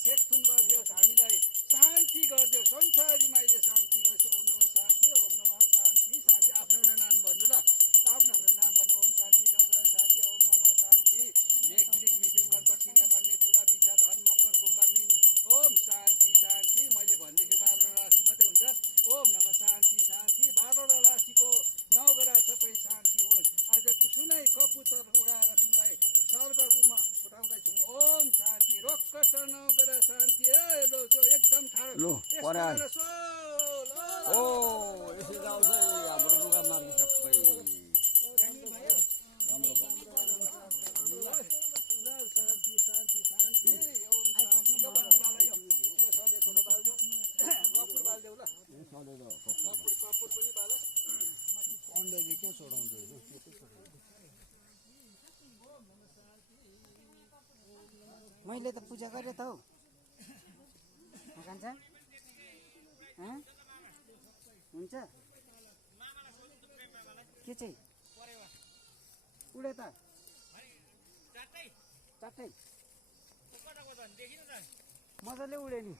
छेकथुन गरिदियोस्, हामीलाई शान्ति गरिदियोस्, संसारी माइले शान्ति गर्छ। ओम नमः शान्ति, ओम नमः शान्ति शान्ति। आफ्नो आफ्नो नाम भन्नु ल, आफ्नो आफ्नो नाम भन्नु। ओम शान्ति, नवग्रह शान्ति, ओम नमः शान्ति। मेघ मिथिल कर्कट सिंह कन्या तुला बिछा धन मकर कुम्भ मीन। ओम शान्ति शान्ति। मैले भनेदेखि 12 राशि मात्रै हुन्छ। ओम नमः शान्ति शान्ति। 12 राशिको नवग्रह सबै शान्ति होस्। आज सुनै कबुतर उडाएर तिमीलाई स्वर्गमा उठाउँदैछु। ओम शान्ति। रोग कष्ट नवग्रह शान्ति। लो जो एकदम ठाडो लो पराल ओ यसै जाउँछ हाम्रो लुगा मार्ने सबै राम्रो भयो। शान्ति शान्ति शान्ति। ओम शान्ति। कपुर बाल्देऊ ल, कपुर पनि बाल। अन्डा के चढाउँदै मैले त पूजा गरेँ त हौ कान्छा। हुन्छ के चाहिँ उडे त चारटै मजाले उडे नि।